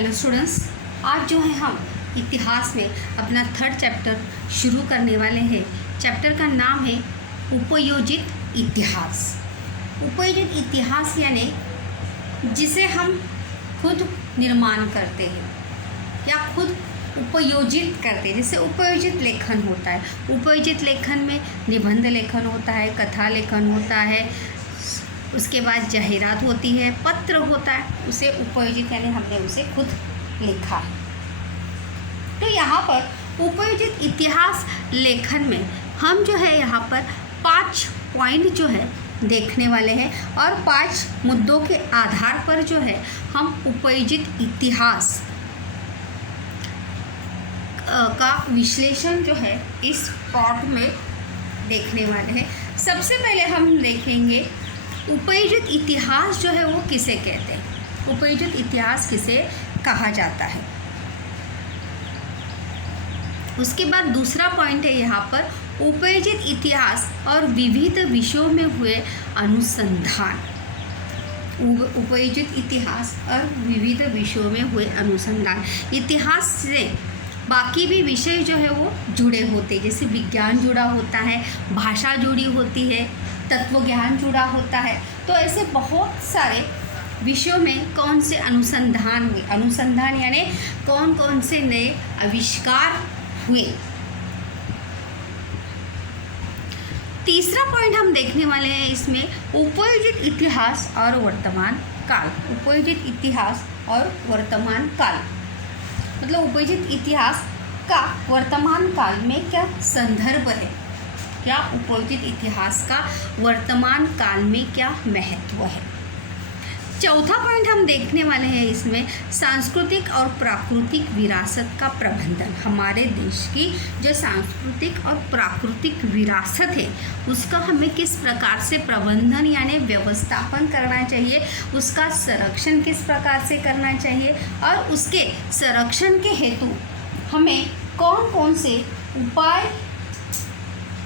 Hello students, आज जो है हम इतिहास में अपना थर्ड चैप्टर शुरू करने वाले हैं। चैप्टर का नाम है उपयोजित इतिहास। उपयोजित इतिहास यानी जिसे हम खुद निर्माण करते हैं या खुद उपयोजित करते हैं। जैसे उपयोजित लेखन होता है, उपयोजित लेखन में निबंध लेखन होता है, कथा लेखन होता है, उसके बाद जाहिरात होती है, पत्र होता है, उसे उपयोजित यानी हमने उसे खुद लिखा है। तो यहाँ पर उपयोजित इतिहास लेखन में हम जो है यहाँ पर 5 पॉइंट जो है देखने वाले हैं और 5 मुद्दों के आधार पर जो है हम उपयोजित इतिहास का विश्लेषण जो है इस पार्ट में देखने वाले हैं। सबसे पहले हम देखेंगे उपयोजित इतिहास जो है वो किसे कहते हैं, उपयोजित इतिहास किसे कहा जाता है। उसके बाद दूसरा पॉइंट है यहाँ पर उपयोजित इतिहास और विविध विषयों में हुए अनुसंधान। उपयोजित इतिहास और विविध विषयों में हुए अनुसंधान, इतिहास से बाकी भी विषय जो है वो जुड़े होते हैं। जैसे विज्ञान जुड़ा होता है, भाषा जुड़ी होती है, तत्व ज्ञान जुड़ा होता है। तो ऐसे बहुत सारे विषयों में कौन से अनुसंधान हुए, अनुसंधान यानी कौन कौन से नए आविष्कार हुए। तीसरा पॉइंट हम देखने वाले हैं इसमें उपयोजित इतिहास और वर्तमान काल। उपयोजित इतिहास और वर्तमान काल मतलब उपयोजित इतिहास का वर्तमान काल में क्या संदर्भ है, क्या उपयोजित इतिहास का वर्तमान काल में क्या महत्व है। चौथा पॉइंट हम देखने वाले हैं इसमें सांस्कृतिक और प्राकृतिक विरासत का प्रबंधन। हमारे देश की जो सांस्कृतिक और प्राकृतिक विरासत है उसका हमें किस प्रकार से प्रबंधन यानी व्यवस्थापन करना चाहिए, उसका संरक्षण किस प्रकार से करना चाहिए और उसके संरक्षण के हेतु हमें कौन कौन से उपाय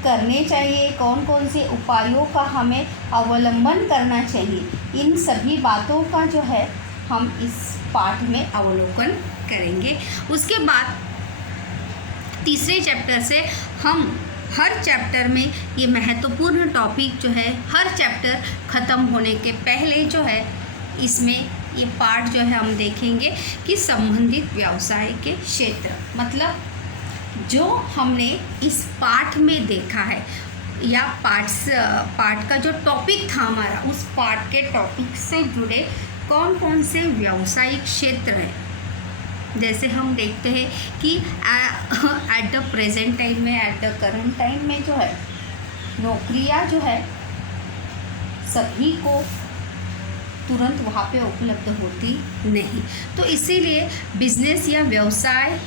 करने चाहिए, कौन कौन से उपायों का हमें अवलंबन करना चाहिए। इन सभी बातों का जो है हम इस पाठ में अवलोकन करेंगे। उसके बाद तीसरे चैप्टर से हम हर चैप्टर में ये महत्वपूर्ण टॉपिक जो है हर चैप्टर ख़त्म होने के पहले जो है इसमें ये पार्ट जो है हम देखेंगे कि संबंधित व्यवसाय के क्षेत्र मतलब जो हमने इस पाठ में देखा है या पाठ का जो टॉपिक था हमारा, उस पाठ के टॉपिक से जुड़े कौन कौन से व्यावसायिक क्षेत्र हैं। जैसे हम देखते हैं कि एट द प्रेजेंट टाइम में, एट द करंट टाइम में जो है नौकरियां जो है सभी को तुरंत वहाँ पे उपलब्ध होती नहीं। तो इसीलिए बिजनेस या व्यवसाय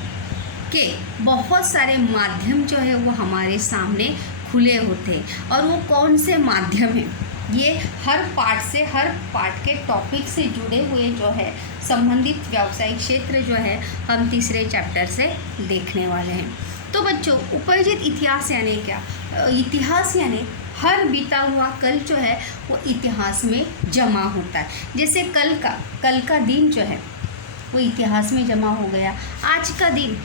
के बहुत सारे माध्यम जो है वो हमारे सामने खुले होते हैं और वो कौन से माध्यम हैं ये हर पार्ट के टॉपिक से जुड़े हुए जो है संबंधित व्यावसायिक क्षेत्र जो है हम तीसरे चैप्टर से देखने वाले हैं। तो बच्चों उपयोजित इतिहास यानी क्या, इतिहास यानी हर बीता हुआ कल जो है वो इतिहास में जमा होता है। जैसे कल का दिन जो है वो इतिहास में जमा हो गया, आज का दिन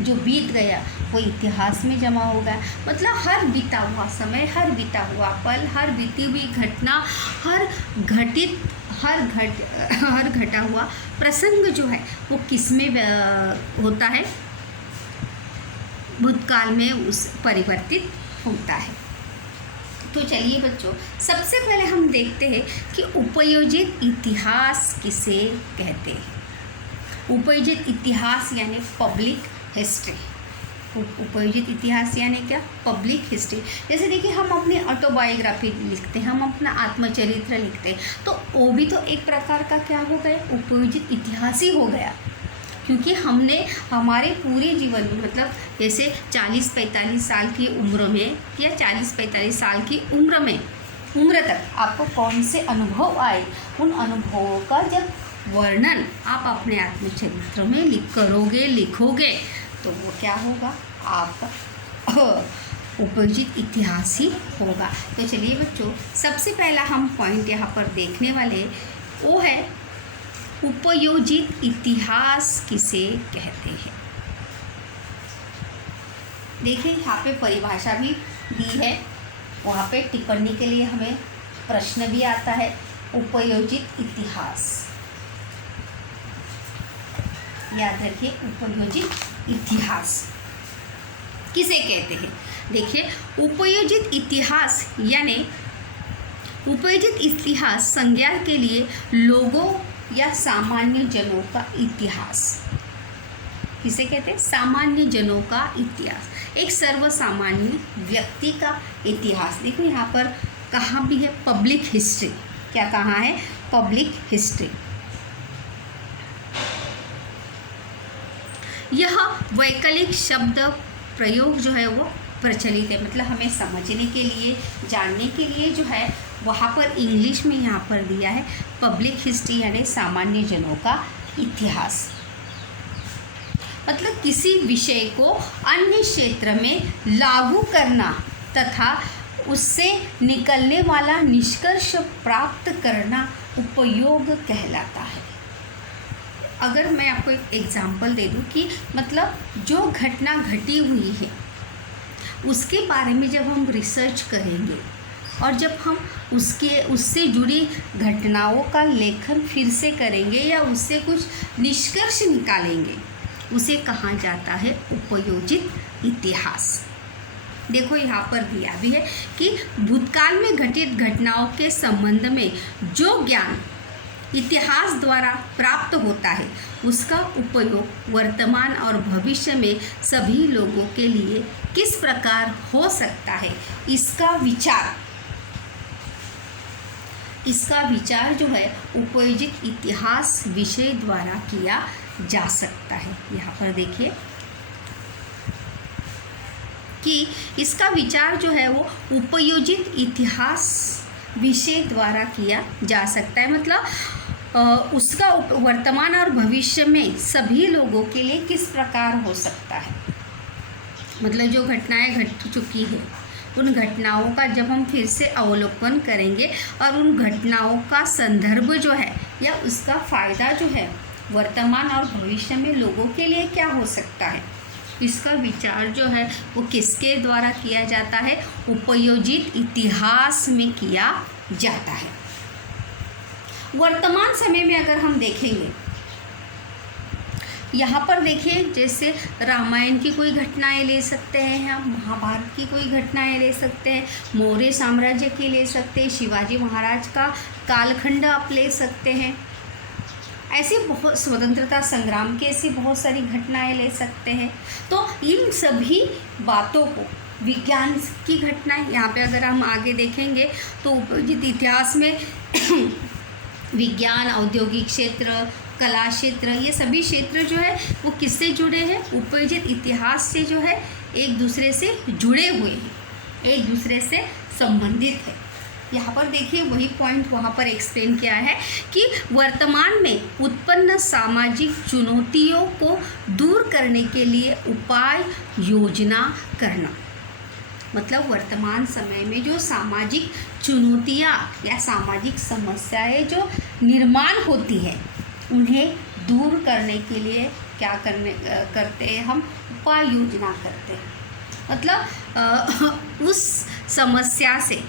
जो बीत गया वो इतिहास में जमा हो गया। मतलब हर बीता हुआ समय, हर बीता हुआ पल, हर बीती हुई घटना, हर घटा हुआ प्रसंग जो है वो किस में होता है, भूतकाल में उस परिवर्तित होता है। तो चलिए बच्चों, सबसे पहले हम देखते हैं कि उपयोजित इतिहास किसे कहते हैं। उपयोजित इतिहास यानी पब्लिक हिस्ट्री। उपयोजित इतिहास यानी क्या, पब्लिक हिस्ट्री। जैसे देखिए हम अपनी ऑटोबायोग्राफी लिखते हैं, हम अपना आत्मचरित्र लिखते हैं, तो वो भी तो एक प्रकार का क्या हो गया, उपयोजित इतिहास ही हो गया। क्योंकि हमने हमारे पूरे जीवन में मतलब जैसे 40-45 साल की उम्र में या 40-45 साल की उम्र तक आपको कौन से अनुभव आए, उन अनुभवों का जब वर्णन आप अपने आत्मचरित्र में लिखोगे तो वो क्या होगा, आपका उपयोजित इतिहास ही होगा। तो चलिए बच्चों, सबसे पहला हम पॉइंट यहाँ पर देखने वाले वो है उपयोजित इतिहास किसे कहते हैं? देखिए यहाँ पे परिभाषा भी दी है, वहाँ पे टिप्पणी के लिए हमें प्रश्न भी आता है। उपयोजित इतिहास, याद रखिए, उपयोजित इतिहास किसे कहते हैं? देखिए, उपयोजित इतिहास यानी उपयोजित इतिहास संज्ञा के लिए लोगों या सामान्य जनों का इतिहास। किसे कहते हैं? सामान्य जनों का इतिहास, एक सर्वसामान्य व्यक्ति का इतिहास। देखो यहाँ पर कहाँ भी है? Public history. क्या कहाँ है? Public history. यह वैकल्पिक शब्द प्रयोग जो है वो प्रचलित है, मतलब हमें समझने के लिए, जानने के लिए जो है वहाँ पर इंग्लिश में यहाँ पर दिया है पब्लिक हिस्ट्री यानी सामान्य जनों का इतिहास। मतलब किसी विषय को अन्य क्षेत्र में लागू करना तथा उससे निकलने वाला निष्कर्ष प्राप्त करना उपयोग कहलाता है। अगर मैं आपको एक एग्जाम्पल दे दूं कि मतलब जो घटना घटी हुई है उसके बारे में जब हम रिसर्च करेंगे और जब हम उससे जुड़ी घटनाओं का लेखन फिर से करेंगे या उससे कुछ निष्कर्ष निकालेंगे, उसे कहा जाता है उपयोजित इतिहास। देखो यहाँ पर दिया भी है कि भूतकाल में घटित घटनाओं के संबंध में जो ज्ञान इतिहास द्वारा प्राप्त होता है उसका उपयोग वर्तमान और भविष्य में सभी लोगों के लिए किस प्रकार हो सकता है, इसका विचार जो है उपयोजित इतिहास विषय द्वारा किया जा सकता है। यहाँ पर देखिए कि इसका विचार जो है वो उपयोजित इतिहास विषय द्वारा किया जा सकता है, मतलब उसका वर्तमान और भविष्य में सभी लोगों के लिए किस प्रकार हो सकता है। मतलब जो घटनाएं घट चुकी है उन घटनाओं का जब हम फिर से अवलोकन करेंगे और उन घटनाओं का संदर्भ जो है या उसका फ़ायदा जो है वर्तमान और भविष्य में लोगों के लिए क्या हो सकता है, इसका विचार जो है वो किसके द्वारा किया जाता है? उपयोजित इतिहास में किया जाता है। वर्तमान समय में अगर हम देखेंगे, यहाँ पर देखिए जैसे रामायण की कोई घटनाएं ले सकते हैं हम, महाभारत की कोई घटनाएं ले सकते हैं, मौर्य साम्राज्य की ले सकते हैं, शिवाजी महाराज का कालखंड आप ले सकते हैं, ऐसी बहुत स्वतंत्रता संग्राम की ऐसी बहुत सारी घटनाएं ले सकते हैं। तो इन सभी बातों को विज्ञान की घटनाएं, यहाँ पे अगर हम आगे देखेंगे तो उपयोजित इतिहास में विज्ञान, औद्योगिक क्षेत्र, कला क्षेत्र, ये सभी क्षेत्र जो है वो किससे जुड़े हैं? उपयोजित इतिहास से जो है एक दूसरे से जुड़े हुए हैं, एक दूसरे से संबंधित है। यहाँ पर देखिए वही पॉइंट वहाँ पर एक्सप्लेन किया है कि वर्तमान में उत्पन्न सामाजिक चुनौतियों को दूर करने के लिए उपाय योजना करना। मतलब वर्तमान समय में जो सामाजिक चुनौतियाँ या सामाजिक समस्याएं जो निर्माण होती है उन्हें दूर करने के लिए क्या करते हैं हम? उपाय योजना करते हैं। मतलब उस समस्या से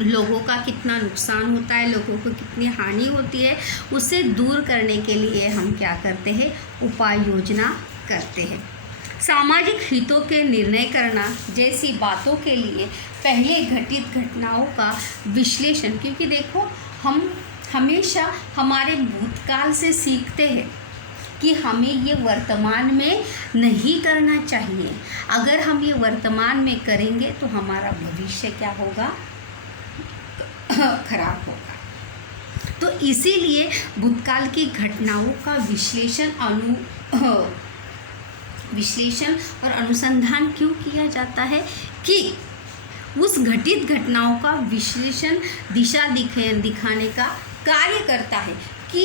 लोगों का कितना नुकसान होता है, लोगों को कितनी हानि होती है, उसे दूर करने के लिए हम क्या करते हैं? उपाय योजना करते हैं। सामाजिक हितों के निर्णय करना जैसी बातों के लिए पहले घटित घटनाओं का विश्लेषण, क्योंकि देखो हम हमेशा हमारे भूतकाल से सीखते हैं कि हमें ये वर्तमान में नहीं करना चाहिए। अगर हम ये वर्तमान में करेंगे तो हमारा भविष्य क्या होगा? खराब होगा। तो इसीलिए भूतकाल की घटनाओं का विश्लेषण और अनुसंधान क्यों किया जाता है कि उस घटित घटनाओं का विश्लेषण दिशा दिखाने का कार्य करता है कि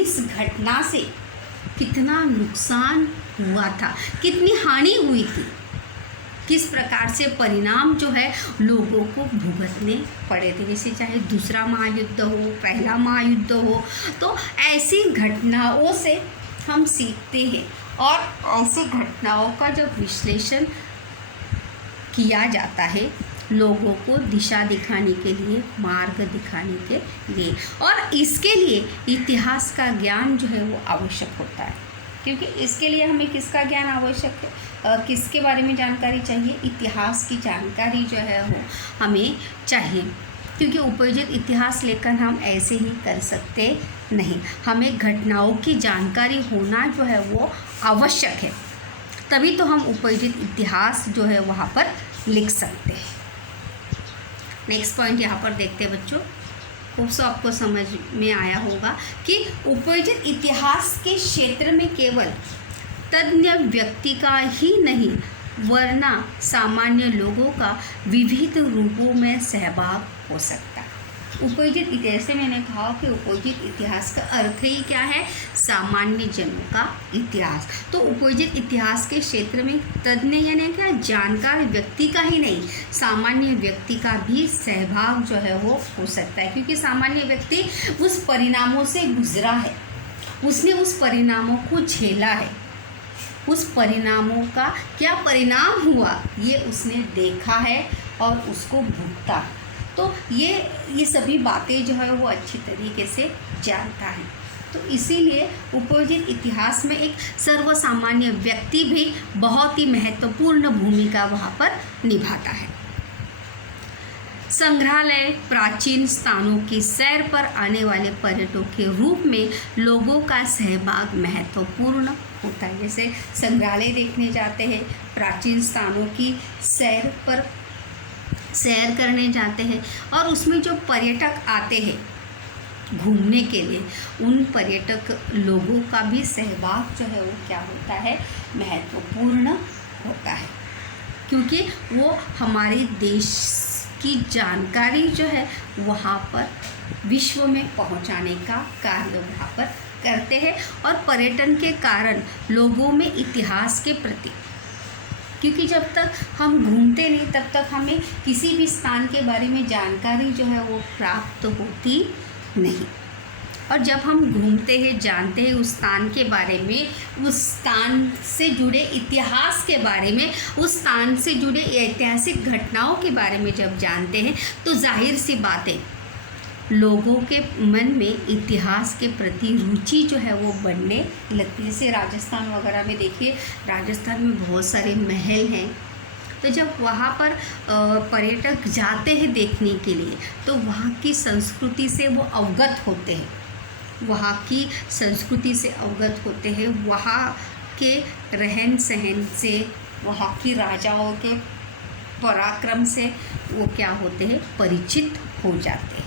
इस घटना से कितना नुकसान हुआ था, कितनी हानि हुई थी। किस प्रकार से परिणाम जो है लोगों को भुगतने पड़े थे, जैसे चाहे दूसरा महायुद्ध हो, पहला महायुद्ध हो, तो ऐसी घटनाओं से हम सीखते हैं और ऐसी घटनाओं का जब विश्लेषण किया जाता है लोगों को दिशा दिखाने के लिए, मार्ग दिखाने के लिए, और इसके लिए इतिहास का ज्ञान जो है वो आवश्यक होता है। क्योंकि इसके लिए हमें किसका ज्ञान आवश्यक है, किसके बारे में जानकारी चाहिए, इतिहास की जानकारी जो है वो हमें चाहिए। क्योंकि उपयोजित इतिहास लेखन हम ऐसे ही कर सकते नहीं, हमें घटनाओं की जानकारी होना जो है वो आवश्यक है, तभी तो हम उपयोजित इतिहास जो है वहाँ पर लिख सकते हैं। नेक्स्ट पॉइंट यहाँ पर देखते हैं बच्चों, खूब सो आपको समझ में आया होगा कि उपयोजित इतिहास के क्षेत्र में केवल तज्ञ व्यक्ति का ही नहीं वरना सामान्य लोगों का विविध रूपों में सहभाग हो सकता है। उपयोजित इतिहास से मैंने कहा कि उपयोजित इतिहास का अर्थ ही क्या है, सामान्य जनों का इतिहास। तो उपयोजित इतिहास के क्षेत्र में तज्ञ यानी क्या, जानकार व्यक्ति का ही नहीं सामान्य व्यक्ति का भी सहभाग जो है वो हो सकता है। क्योंकि सामान्य व्यक्ति उस परिणामों से गुजरा है, उसने उस परिणामों को झेला है, उस परिणामों का क्या परिणाम हुआ ये उसने देखा है और उसको भुगता, तो ये सभी बातें जो है वो अच्छी तरीके से जानता है। तो इसीलिए उपयोजित इतिहास में एक सर्वसामान्य व्यक्ति भी बहुत ही महत्वपूर्ण भूमिका वहाँ पर निभाता है। संग्रहालय प्राचीन स्थानों की सैर पर आने वाले पर्यटकों के रूप में लोगों का सहभाग महत्वपूर्ण होता है। जैसे संग्रहालय देखने जाते हैं, प्राचीन स्थानों की सैर करने जाते हैं, और उसमें जो पर्यटक आते हैं घूमने के लिए, उन पर्यटक लोगों का भी सहभाग जो है वो क्या होता है, महत्वपूर्ण होता है। क्योंकि वो हमारे देश की जानकारी जो है वहाँ पर विश्व में पहुँचाने का कार्य वहाँ पर करते हैं, और पर्यटन के कारण लोगों में इतिहास के प्रति, क्योंकि जब तक हम घूमते नहीं तब तक हमें किसी भी स्थान के बारे में जानकारी जो है वो प्राप्त होती नहीं, और जब हम घूमते हैं, जानते हैं उस स्थान के बारे में, उस स्थान से जुड़े इतिहास के बारे में, उस स्थान से जुड़े ऐतिहासिक घटनाओं के बारे में जब जानते हैं, तो जाहिर सी बात है लोगों के मन में इतिहास के प्रति रुचि जो है वो बढ़ने लगती है। जैसे राजस्थान वगैरह में देखिए, राजस्थान में बहुत सारे महल हैं, तो जब वहाँ पर पर्यटक जाते हैं देखने के लिए, तो वहाँ की संस्कृति से वो अवगत होते हैं, वहाँ की संस्कृति से अवगत होते हैं, वहाँ के रहन सहन से, वहाँ की राजाओं के पराक्रम से वो क्या होते हैं, परिचित हो जाते हैं।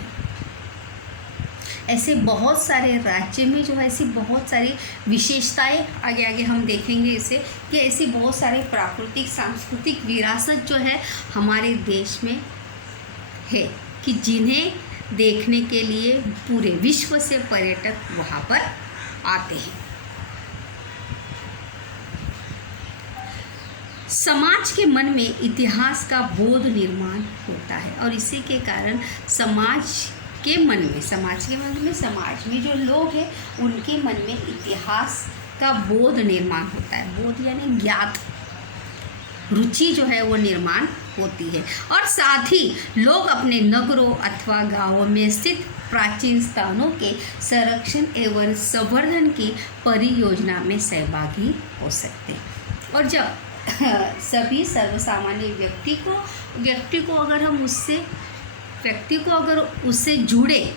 ऐसे बहुत सारे राज्य में जो है ऐसी बहुत सारी विशेषताएं आगे आगे हम देखेंगे इसे, कि ऐसी बहुत सारे प्राकृतिक सांस्कृतिक विरासत जो है हमारे देश में है, कि जिन्हें देखने के लिए पूरे विश्व से पर्यटक वहाँ पर आते हैं। समाज के मन में इतिहास का बोध निर्माण होता है, और इसी के कारण समाज में जो लोग हैं उनके मन में इतिहास का बोध निर्माण होता है। बोध यानी ज्ञात रुचि जो है वो निर्माण होती है, और साथ ही लोग अपने नगरों अथवा गांवों में स्थित प्राचीन स्थानों के संरक्षण एवं संवर्धन की परियोजना में सहभागी हो सकते हैं। और जब सभी सर्वसामान्य व्यक्ति को अगर उससे जुड़े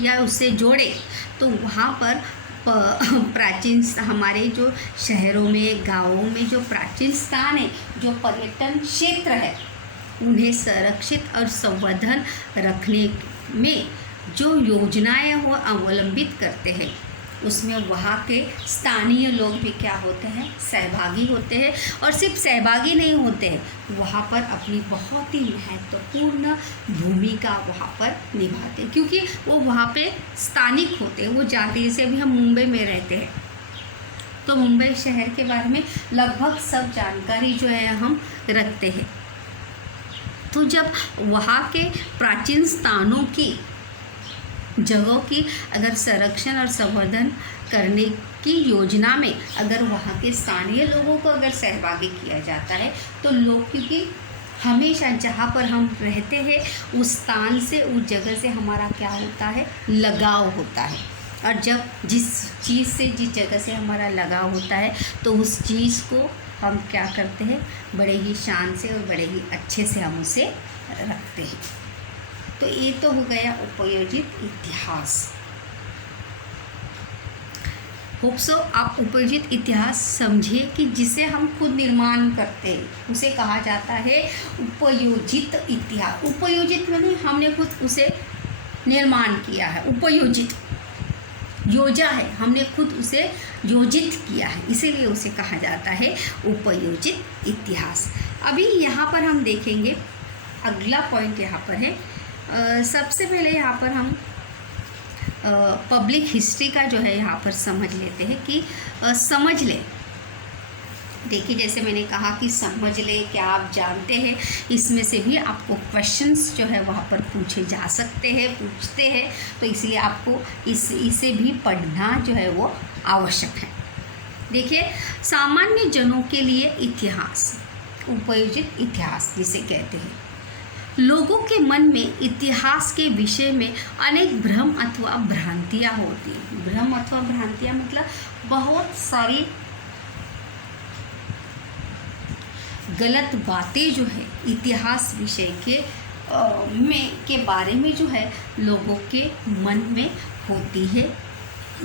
या उससे जोड़े, तो वहाँ पर प्राचीन हमारे जो शहरों में, गाँवों में जो प्राचीन स्थान है, जो पर्यटन क्षेत्र है, उन्हें संरक्षित और संवर्धन रखने में जो योजनाएं वो अवलंबित करते हैं, उसमें वहाँ के स्थानीय लोग भी क्या होते हैं, सहभागी होते हैं। और सिर्फ सहभागी नहीं होते हैं, वहाँ पर अपनी बहुत ही महत्वपूर्ण भूमिका वहाँ पर निभाते हैं, क्योंकि वो वहाँ पे स्थानिक होते हैं, वो जानते हैं। जैसे अभी हम मुंबई में रहते हैं, तो मुंबई शहर के बारे में लगभग सब जानकारी जो है हम रखते हैं। तो जब वहाँ के प्राचीन स्थानों की जगहों की अगर संरक्षण और संवर्धन करने की योजना में अगर वहाँ के स्थानीय लोगों को अगर सहभागी किया जाता है तो लोग, क्योंकि हमेशा जहाँ पर हम रहते हैं उस स्थान से, उस जगह से हमारा क्या होता है, लगाव होता है। और जब जिस चीज़ से, जिस जगह से हमारा लगाव होता है तो उस चीज़ को हम क्या करते हैं, बड़े ही शान से और बड़े ही अच्छे से हम उसे रखते हैं। तो ये तो हो गया उपयोजित इतिहास। होप सो आप उपयोजित इतिहास समझिए कि जिसे हम खुद निर्माण करते हैं उसे कहा जाता है उपयोजित इतिहास। उपयोजित माने हमने खुद उसे निर्माण किया है, उपयोजित योजा है, हमने खुद उसे योजित किया है, इसीलिए उसे कहा जाता है उपयोजित इतिहास। अभी यहाँ पर हम देखेंगे अगला पॉइंट यहाँ पर है, सबसे पहले यहाँ पर हम पब्लिक हिस्ट्री का जो है यहाँ पर समझ लेते हैं कि समझ ले। देखिए जैसे मैंने कहा कि समझ ले, क्या आप जानते हैं, इसमें से भी आपको क्वेश्चंस जो है वहाँ पर पूछे जा सकते हैं, पूछते हैं, तो इसलिए आपको इसे भी पढ़ना जो है वो आवश्यक है। देखिए सामान्य जनों के लिए इतिहास, उपयोजित इतिहास जिसे कहते हैं, लोगों के मन में इतिहास के विषय में अनेक भ्रम अथवा भ्रांतियाँ होती हैं। भ्रम अथवा भ्रांतियाँ मतलब बहुत सारी गलत बातें जो है इतिहास विषय के बारे में जो है लोगों के मन में होती है।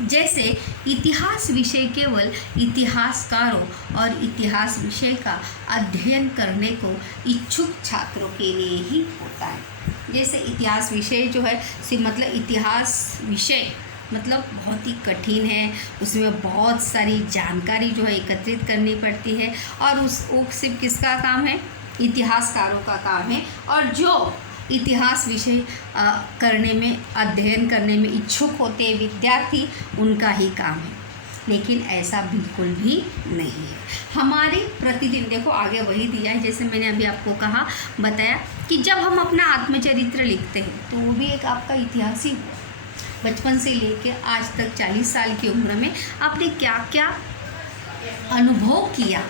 जैसे इतिहास विषय केवल इतिहासकारों और इतिहास विषय का अध्ययन करने को इच्छुक छात्रों के लिए ही होता है। जैसे इतिहास विषय जो है मतलब इतिहास विषय मतलब बहुत ही कठिन है, उसमें बहुत सारी जानकारी जो है एकत्रित करनी पड़ती है और वो सिर्फ किसका काम है, इतिहासकारों का काम है। और जो इतिहास विषय करने में, अध्ययन करने में इच्छुक होते हैं विद्यार्थी, उनका ही काम है। लेकिन ऐसा बिल्कुल भी नहीं है। हमारे प्रतिदिन देखो आगे वही दिया है, जैसे मैंने अभी आपको कहा, बताया कि जब हम अपना आत्मचरित्र लिखते हैं तो वो भी एक आपका इतिहास ही हुआ। बचपन से लेके आज तक 40 साल की उम्र में आपने क्या क्या अनुभव किया,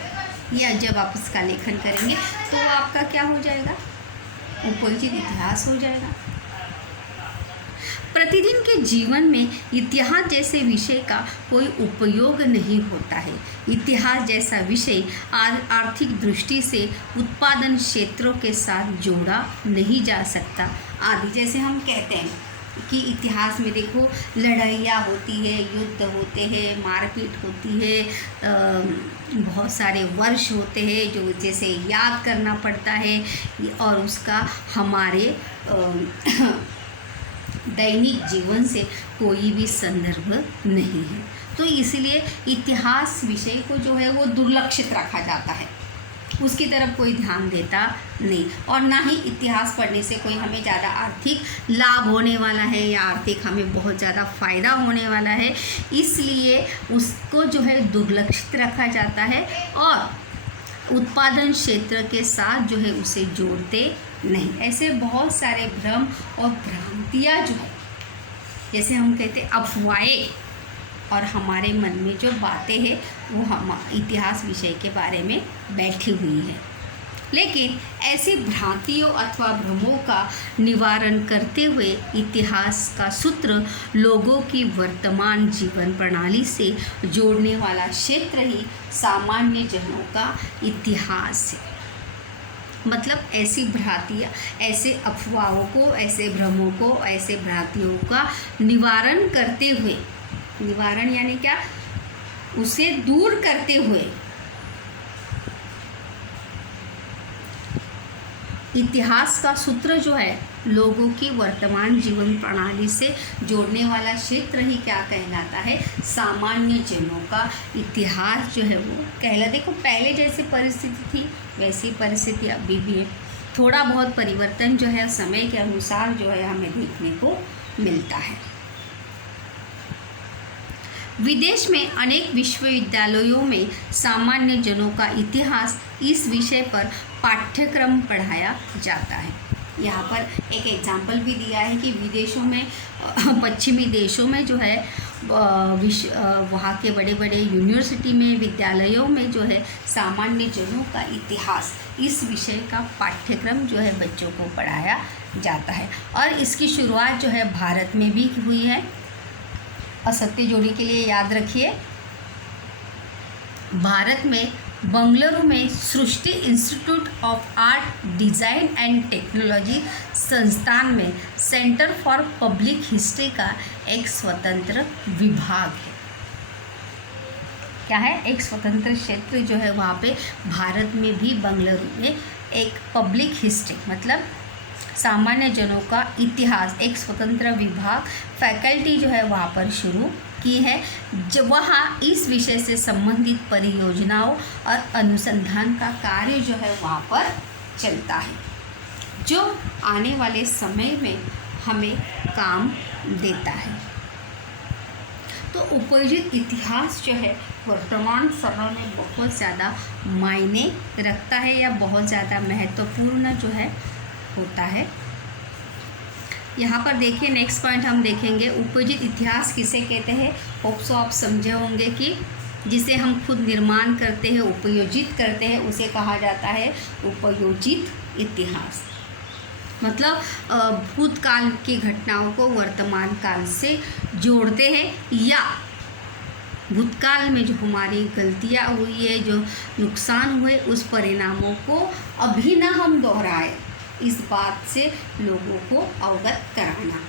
या जब आप इसका लेखन करेंगे तो आपका क्या हो जाएगा, उपयोजित इतिहास हो जाएगा। प्रतिदिन के जीवन में इतिहास जैसे विषय का कोई उपयोग नहीं होता है। इतिहास जैसा विषय आर्थिक दृष्टि से उत्पादन क्षेत्रों के साथ जोड़ा नहीं जा सकता आदि। जैसे हम कहते हैं कि इतिहास में देखो लड़ाइयाँ होती है, युद्ध होते हैं, मारपीट होती है, बहुत सारे वर्ष होते हैं जो जैसे याद करना पड़ता है, और उसका हमारे दैनिक जीवन से कोई भी संदर्भ नहीं है। तो इसलिए इतिहास विषय को जो है वो दुर्लक्षित रखा जाता है, उसकी तरफ कोई ध्यान देता नहीं, और ना ही इतिहास पढ़ने से कोई हमें ज़्यादा आर्थिक लाभ होने वाला है या आर्थिक हमें बहुत ज़्यादा फ़ायदा होने वाला है, इसलिए उसको जो है दुर्लक्षित रखा जाता है और उत्पादन क्षेत्र के साथ जो है उसे जोड़ते नहीं। ऐसे बहुत सारे भ्रम और भ्रांतियाँ जो है, जैसे हम कहते हैं अफवाहें, और हमारे मन में जो बातें हैं वो हम इतिहास विषय के बारे में बैठी हुई हैं। लेकिन ऐसी भ्रांतियों अथवा भ्रमों का निवारण करते हुए इतिहास का सूत्र लोगों की वर्तमान जीवन प्रणाली से जोड़ने वाला क्षेत्र ही सामान्य जनों का इतिहास है। मतलब ऐसी भ्रांतियाँ, ऐसे अफवाहों को, ऐसे भ्रमों को, ऐसे भ्रांतियों का निवारण करते हुए, निवारण यानी क्या, उसे दूर करते हुए इतिहास का सूत्र जो है लोगों की वर्तमान जीवन प्रणाली से जोड़ने वाला क्षेत्र ही क्या कहलाता है, सामान्य जनों का इतिहास जो है वो कहला। देखो पहले जैसे परिस्थिति थी वैसी परिस्थिति अभी भी है, थोड़ा बहुत परिवर्तन जो है समय के अनुसार जो है हमें देखने को मिलता है। विदेश में अनेक विश्वविद्यालयों में सामान्य जनों का इतिहास इस विषय पर पाठ्यक्रम पढ़ाया जाता है। यहाँ पर एक एग्जाम्पल भी दिया है कि विदेशों में, पश्चिमी देशों में जो है वहाँ के बड़े बड़े यूनिवर्सिटी में, विद्यालयों में जो है सामान्य जनों का इतिहास इस विषय का पाठ्यक्रम जो है बच्चों को पढ़ाया जाता है। और इसकी शुरुआत जो है भारत में भी हुई है। असत्य जोड़ी के लिए याद रखिए, भारत में बंगलुरु में Srishti institute of art design and technology संस्थान में सेंटर फॉर पब्लिक हिस्ट्री का एक स्वतंत्र विभाग है। क्या है? एक स्वतंत्र क्षेत्र जो है वहाँ पे भारत में भी बंगलुरु में एक पब्लिक हिस्ट्री मतलब सामान्य जनों का इतिहास एक स्वतंत्र विभाग फैकल्टी जो है वहाँ पर शुरू की है, जो वहाँ इस विषय से संबंधित परियोजनाओं और अनुसंधान का कार्य जो है वहाँ पर चलता है, जो आने वाले समय में हमें काम देता है। तो उपयोजित इतिहास जो है वर्तमान समय में बहुत ज़्यादा मायने रखता है या बहुत ज़्यादा महत्वपूर्ण जो है होता है। यहाँ पर देखिए नेक्स्ट पॉइंट हम देखेंगे, उपयोजित इतिहास किसे कहते हैं। होप सो आप समझे होंगे कि जिसे हम खुद निर्माण करते हैं, उपयोजित करते हैं, उसे कहा जाता है उपयोजित इतिहास। मतलब भूतकाल की घटनाओं को वर्तमान काल से जोड़ते हैं या भूतकाल में जो हमारी गलतियाँ हुई है, जो नुकसान हुए, उस परिणामों को अभी ना हम दोहराए, इस बात से लोगों को अवगत कराना।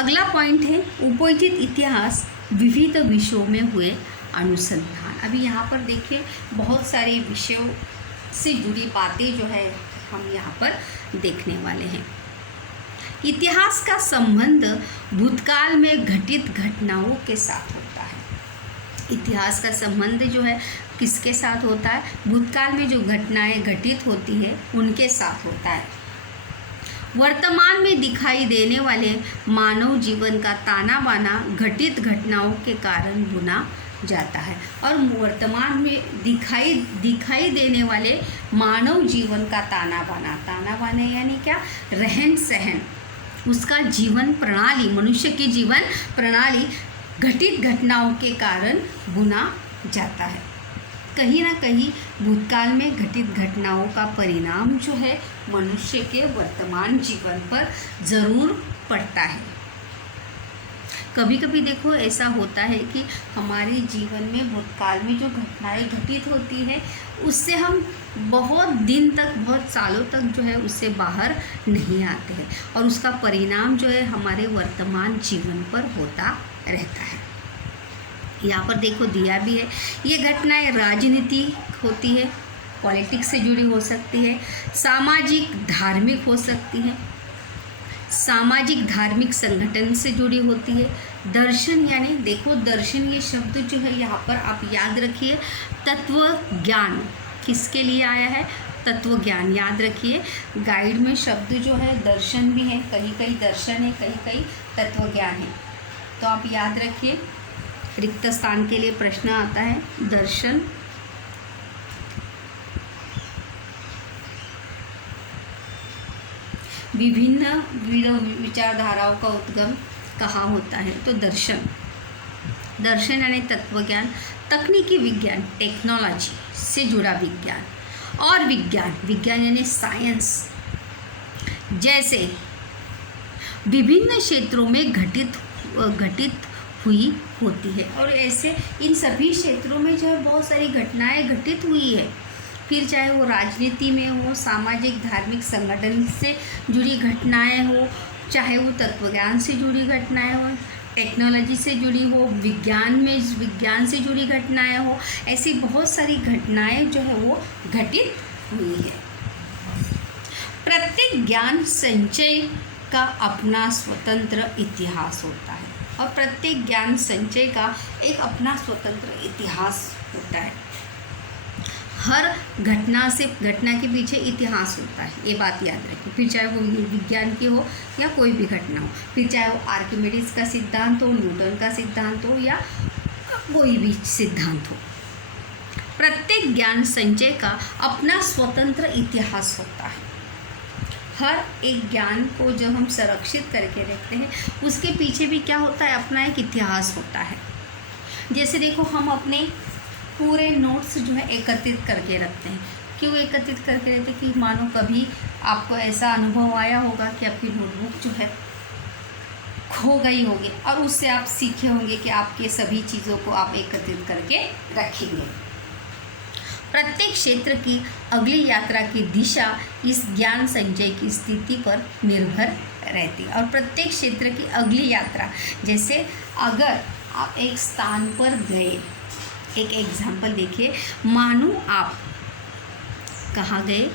अगला पॉइंट है उपयोजित इतिहास विविध विषयों में हुए अनुसंधान। अभी यहाँ पर देखिए बहुत सारे विषयों से जुड़ी बातें जो है हम यहाँ पर देखने वाले हैं। इतिहास का संबंध भूतकाल में घटित घटनाओं के साथ होता है। इतिहास का संबंध जो है किसके साथ होता है? भूतकाल में जो घटनाएं घटित होती है उनके साथ होता है। वर्तमान में दिखाई देने वाले मानव जीवन का ताना बाना घटित घटनाओं के कारण बुना जाता है। और वर्तमान में दिखाई देने वाले मानव जीवन का ताना बाना यानी क्या? रहन सहन, उसका जीवन प्रणाली, मनुष्य की जीवन प्रणाली घटित घटनाओं के कारण बुना जाता है। कहीं ना कहीं भूतकाल में घटित घटनाओं का परिणाम जो है मनुष्य के वर्तमान जीवन पर ज़रूर पड़ता है। कभी कभी देखो ऐसा होता है कि हमारे जीवन में भूतकाल में जो घटनाएं घटित होती हैं उससे हम बहुत दिन तक, बहुत सालों तक जो है उससे बाहर नहीं आते हैं और उसका परिणाम जो है हमारे वर्तमान जीवन पर होता रहता है। यहाँ पर देखो दिया भी है, ये घटनाएं राजनीति होती है, पॉलिटिक्स से जुड़ी हो सकती है, सामाजिक धार्मिक हो सकती है, सामाजिक धार्मिक संगठन से जुड़ी होती है। दर्शन यानी देखो दर्शन ये शब्द जो है यहाँ पर आप याद रखिए, तत्व ज्ञान किसके लिए आया है? तत्व ज्ञान याद रखिए। गाइड में शब्द जो है दर्शन भी है, कहीं कहीं दर्शन है, कहीं कहीं तत्व ज्ञान है, तो आप याद रखिए। रिक्त स्थान के लिए प्रश्न आता है दर्शन विभिन्न विचारधाराओं का उद्गम कहाँ होता है? तो दर्शन यानी तत्वज्ञान, तकनीकी विज्ञान टेक्नोलॉजी से जुड़ा विज्ञान, और विज्ञान यानी साइंस, जैसे विभिन्न क्षेत्रों में घटित हुई होती है। और ऐसे इन सभी क्षेत्रों में जो है बहुत सारी घटनाएं घटित हुई है, फिर चाहे वो राजनीति में हो, सामाजिक धार्मिक संगठन से जुड़ी घटनाएं हो, चाहे वो तत्वज्ञान से जुड़ी घटनाएं हो, टेक्नोलॉजी से जुड़ी हो, विज्ञान से जुड़ी घटनाएं हो, ऐसी बहुत सारी घटनाएं जो है वो घटित हुई है। प्रत्येक ज्ञान संचय का अपना स्वतंत्र इतिहास होता है और प्रत्येक ज्ञान संचय का एक अपना स्वतंत्र इतिहास होता है। हर घटना के पीछे इतिहास होता है, ये बात याद रखें। फिर चाहे वो विज्ञान की हो या कोई भी घटना हो, फिर चाहे वो आर्किमिडीज का सिद्धांत हो, न्यूटन का सिद्धांत हो या कोई भी सिद्धांत हो। प्रत्येक ज्ञान संचय का अपना स्वतंत्र इतिहास होता है। हर एक ज्ञान को जब हम संरक्षित करके रखते हैं उसके पीछे भी क्या होता है, अपना एक इतिहास होता है। जैसे देखो, हम अपने पूरे नोट्स जो है एकत्रित करके रखते हैं। क्यों एकत्रित करके रखते हैं कि मानो कभी आपको ऐसा अनुभव आया होगा कि आपकी नोटबुक जो है खो गई होगी और उससे आप सीखे होंगे कि आपके सभी चीज़ों को आप एकत्रित करके रखेंगे। प्रत्येक क्षेत्र की अगली यात्रा की दिशा इस ज्ञान संचय की स्थिति पर निर्भर रहती है। और प्रत्येक क्षेत्र की अगली यात्रा, जैसे अगर आप एक स्थान पर गए, एक एग्जाम्पल देखिए, मानो आप कहाँ गए,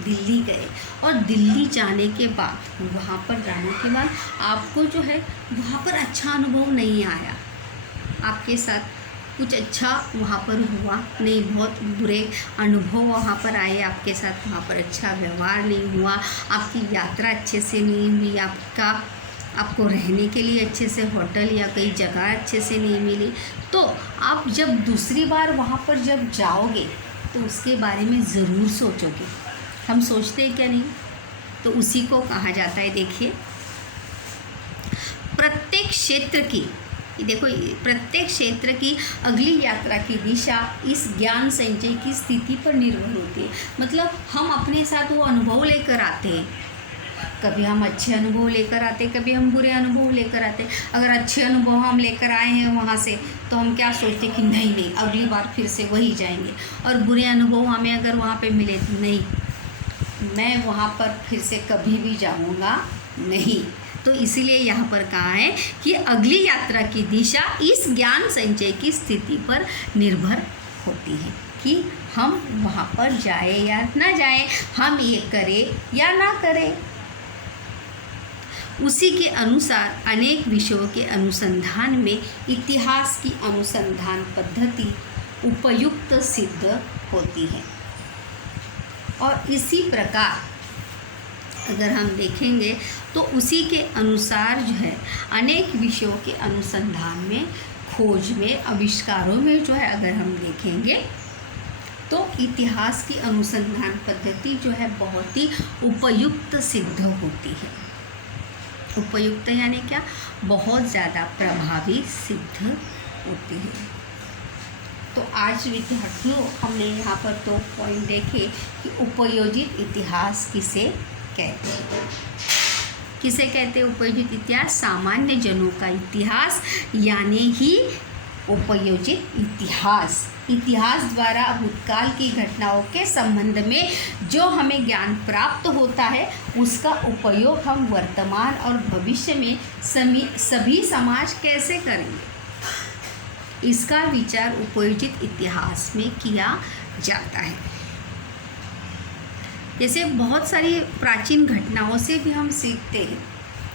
दिल्ली गए और दिल्ली जाने के बाद, वहाँ पर जाने के बाद आपको जो है वहाँ पर अच्छा अनुभव नहीं आया, आपके साथ कुछ अच्छा वहाँ पर हुआ नहीं, बहुत बुरे अनुभव वहाँ पर आए आपके साथ, वहाँ पर अच्छा व्यवहार नहीं हुआ, आपकी यात्रा अच्छे से नहीं हुई, आपको रहने के लिए अच्छे से होटल या कई जगह अच्छे से नहीं मिली, तो आप जब दूसरी बार वहाँ पर जब जाओगे तो उसके बारे में ज़रूर सोचोगे। हम सोचते हैं क्या नहीं? तो उसी को कहा जाता है, देखिए, प्रत्येक क्षेत्र की, देखो, प्रत्येक क्षेत्र की अगली यात्रा की दिशा इस ज्ञान संचय की स्थिति पर निर्भर होती है। मतलब हम अपने साथ वो अनुभव लेकर आते हैं, कभी हम अच्छे अनुभव लेकर आते, कभी हम बुरे अनुभव लेकर आते। अगर अच्छे अनुभव हम लेकर आए हैं वहाँ से, तो हम क्या सोचते कि नहीं अगली बार फिर से वही जाएंगे, और बुरे अनुभव हमें अगर वहाँ पे मिले, नहीं, मैं वहाँ पर फिर से कभी भी जाऊँगा नहीं। तो इसीलिए यहाँ पर कहा है कि अगली यात्रा की दिशा इस ज्ञान संचय की स्थिति पर निर्भर होती है कि हम वहाँ पर जाए या ना जाए, हम ये करें या ना करें। उसी के अनुसार अनेक विषयों के अनुसंधान में इतिहास की अनुसंधान पद्धति उपयुक्त सिद्ध होती है। और इसी प्रकार अगर हम देखेंगे तो उसी के अनुसार जो है अनेक विषयों के अनुसंधान में, खोज में, आविष्कारों में जो है अगर हम देखेंगे तो इतिहास की अनुसंधान पद्धति जो है बहुत ही उपयुक्त सिद्ध होती है। उपयुक्त यानी क्या? बहुत ज़्यादा प्रभावी सिद्ध होती है। तो आज विद्यार्थियों हमने यहाँ पर 2 पॉइंट देखे कि उपयोजित इतिहास किसे कहते हैं। किसे कहते हैं उपयोजित इतिहास? सामान्य जनों का इतिहास, यानी ही उपयोजित इतिहास। इतिहास द्वारा भूतकाल की घटनाओं के संबंध में जो हमें ज्ञान प्राप्त होता है उसका उपयोग हम वर्तमान और भविष्य में सभी समाज कैसे करेंगे, इसका विचार उपयोजित इतिहास में किया जाता है। जैसे बहुत सारी प्राचीन घटनाओं से भी हम सीखते हैं।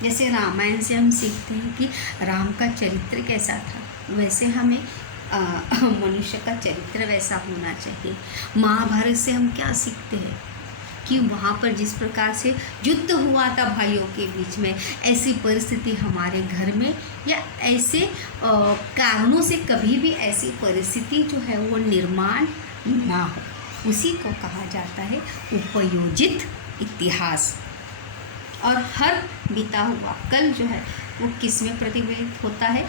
जैसे रामायण से हम सीखते हैं कि राम का चरित्र कैसा था, वैसे हमें मनुष्य का चरित्र वैसा होना चाहिए। महाभारत से हम क्या सीखते हैं कि वहाँ पर जिस प्रकार से युद्ध हुआ था भाइयों के बीच में, ऐसी परिस्थिति हमारे घर में या ऐसे कारणों से कभी भी ऐसी परिस्थिति जो है वो निर्माण ना हो, उसी को कहा जाता है उपयोजित इतिहास। और हर बीता हुआ कल जो है वो किस में प्रतिबिंबित होता है?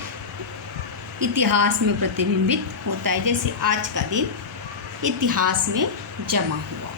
इतिहास में प्रतिबिंबित होता है। जैसे आज का दिन इतिहास में जमा हुआ।